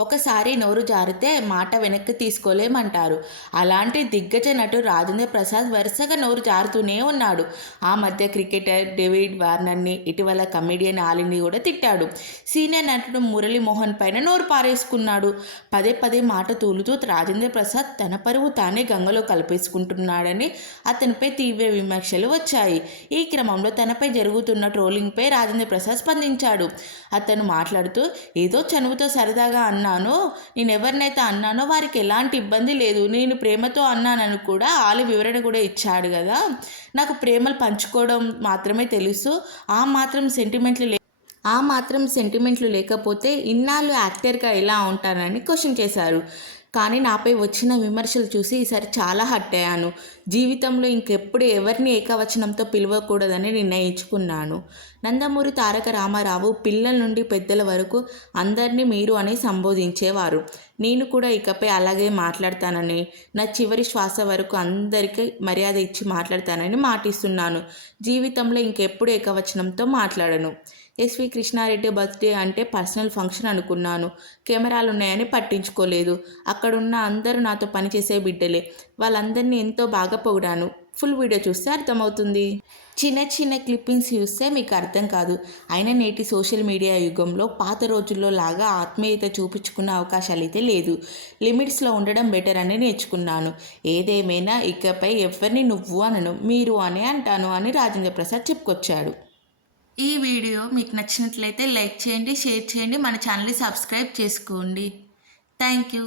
ఒకసారి నోరు జారితే మాట వెనక్కి తీసుకోలేమంటారు. అలాంటి దిగ్గజ నటుడు రాజేంద్ర ప్రసాద్ వరుసగా నోరు జారుతూనే ఉన్నాడు. ఆ మధ్య క్రికెటర్ డేవిడ్ వార్నర్ని, ఇటీవల కమెడియన్ ఆలీని కూడా తిట్టాడు. సీనియర్ నటుడు మురళీమోహన్ పైన నోరు పారేసుకున్నాడు. పదే పదే మాట తూలుతూ రాజేంద్ర ప్రసాద్ తన పరువు తానే గంగలో కలిపేసుకుంటున్నాడని అతనిపై తీవ్ర విమర్శలు వచ్చాయి. ఈ క్రమంలో తనపై జరుగుతున్న ట్రోలింగ్పై రాజేంద్ర ప్రసాద్ స్పందించాడు. అతను మాట్లాడుతూ, ఏదో చనువుతో సరదాగా అన్నాను. నేను ఎవరినైతే అన్నానో వారికి ఎలాంటి ఇబ్బంది లేదు. నేను ప్రేమతో అన్నానని కూడా ఆలి వివరణ కూడా ఇచ్చాడు కదా. నాకు ప్రేమలు పంచుకోవడం మాత్రమే తెలుసు. ఆ మాత్రం సెంటిమెంట్లు లేకపోతే ఇన్నాళ్ళు యాక్టర్గా ఎలా ఉంటానని క్వశ్చన్ చేశారు. కానీ నాపై వచ్చిన విమర్శలు చూసి ఈసారి చాలా హర్ట్ అయ్యాను. జీవితంలో ఇంకెప్పుడు ఎవరిని ఏకవచనంతో పిలవకూడదని నిర్ణయించుకున్నాను. నందమూరి తారక రామారావు పిల్లల నుండి పెద్దల వరకు అందరినీ మీరు అని సంబోధించేవారు. నేను కూడా ఇకపై అలాగే మాట్లాడతానని, నా చివరి శ్వాస వరకు అందరికీ మర్యాద ఇచ్చి మాట్లాడతానని మాటిస్తున్నాను. జీవితంలో ఇంకెప్పుడు ఏకవచనంతో మాట్లాడను. ఎస్వి కృష్ణారెడ్డి బర్త్డే అంటే పర్సనల్ ఫంక్షన్ అనుకున్నాను. కెమెరాలు ఉన్నాయని పట్టించుకోలేదు. అక్కడున్న అందరూ నాతో పనిచేసే బిడ్డలే. వాళ్ళందరినీ ఎంతో బాగా పొగిడాను. ఫుల్ వీడియో చూస్తే అర్థమవుతుంది. చిన్న చిన్న క్లిప్పింగ్స్ చూస్తే మీకు అర్థం కాదు. అయినా నేటి సోషల్ మీడియా యుగంలో పాత రోజుల్లో లాగా ఆత్మీయత చూపించుకునే అవకాశాలు అయితే లేదు. లిమిట్స్లో ఉండడం బెటర్ అని నేర్చుకున్నాను. ఏదేమైనా ఇకపై ఎవరిని నువ్వు అనను, మీరు అనే అంటాను అని రాజేంద్ర ప్రసాద్ చెప్పుకొచ్చాడు. ఈ వీడియో మీకు నచ్చినట్లయితే లైక్ చేయండి, షేర్ చేయండి, మన ఛానల్ని సబ్స్క్రైబ్ చేసుకోండి. Thank you.